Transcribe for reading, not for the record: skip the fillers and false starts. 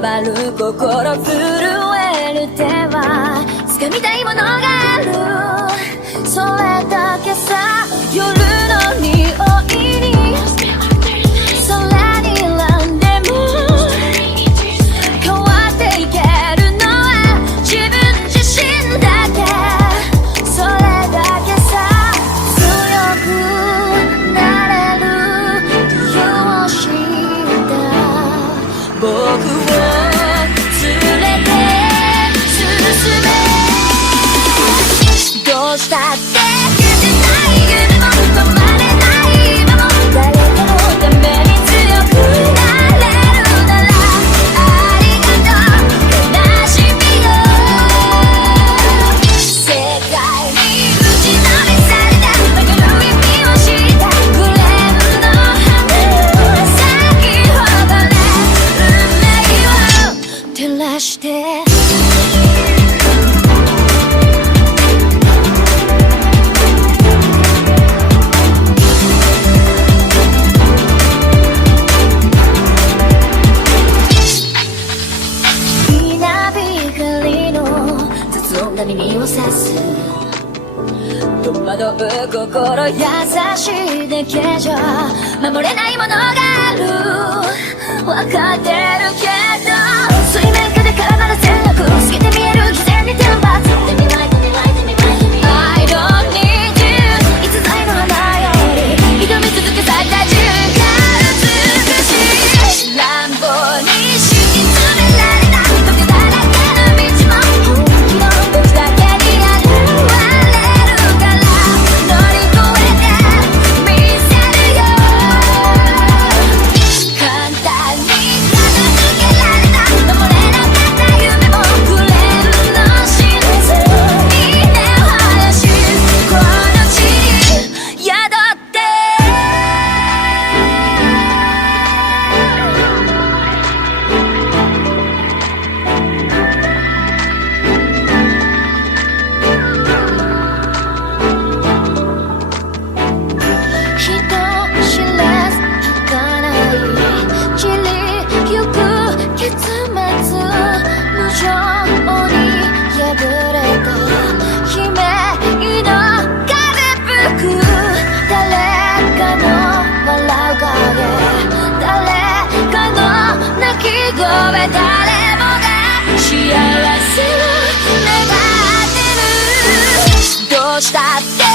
回る心震える手は掴みたいものがある、それだけさ。夜の匂いに空に選んでも変わっていけるのは自分自身だけ、それだけさ。強くなれる理由を知った僕を連れて進め、どうしたって消せない夢も止まれない今も、誰かのために強くなれるならありがとう悲しみよ。世界に打ちのめされた曲がる意味を知ったグレーの花を咲き誇れ運命を照らして、耳を刺す戸惑う心優しいだけじゃ守れないものがある、分かってるけど水面下で絡まる戦略透けて見える偽善に天罰 I don't need you いつぞやの花より挑み続け咲いた自分が美しい乱暴に敷き詰められた時だらけの道も本気の時だけに現れるから乗り越えてみせるよ。簡単に片付けられた守れなかった夢もクレームの真実に根を生やしこの地に宿って人知れず儚い散りゆく結末、無情に破れた悲鳴の風吹く、誰かの笑う影、誰かの泣き声、誰もが幸せを願ってる、どうしたって